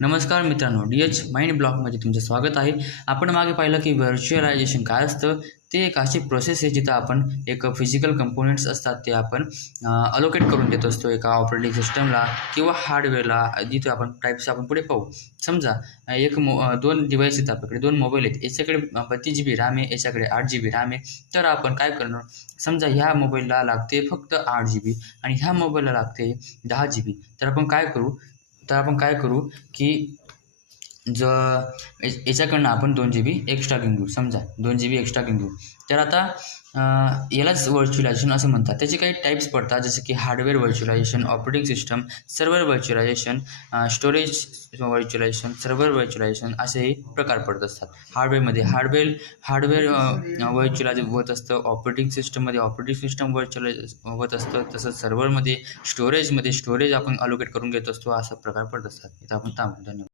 नमस्कार मित्रांनो, DH mind ब्लॉकमध्ये तुमचं स्वागत आहे. आपण मागे पाहिलं की व्हर्च्युअलायझेशन काय असतं. ते एक अशी प्रोसेस आहे जिथं आपण एक फिजिकल कंपोनेंट्स असतात ते आपण अलोकेट करून देत असतो एका ऑपरेटिंग सिस्टमला किंवा हार्डवेअरला. जिथं आपण टाईप्स आपण पुढे पाहू. समजा दोन डिव्हाइस आहेत आपल्याकडे, दोन मोबाईल आहेत. याच्याकडे 32 GB रॅम आहे, याच्याकडे 8 GB रॅम आहे. तर आपण काय करणार, समजा ह्या मोबाईलला लागते फक्त 8 GB आणि ह्या मोबाईलला लागते 10 GB. तर आपण काय करू की याच्याकडनं आपण 2 GB एक्स्ट्रा घेऊ. समजा 2 GB एक्स्ट्रा घेऊ. तर आता यालाच व्हर्च्युअलायझेशन असं म्हणतात. त्याचे काही टाईप्स पडतात, जसे की hardware virtualisation, operating system, server virtualisation, storage virtualisation, server virtualisation असेही प्रकार पडत असतात. हार्डवेअर व्हर्च्युअलायझ होत असतं. ऑपरेटिंग सिस्टम व्हर्च्युअलायझ होत असतं. तसंच सर्व्हरमध्ये स्टोरेज आपण अलोकेट करून घेत असतो. असा प्रकार पडत असतात. इथं आपण थांबू. धन्यवाद.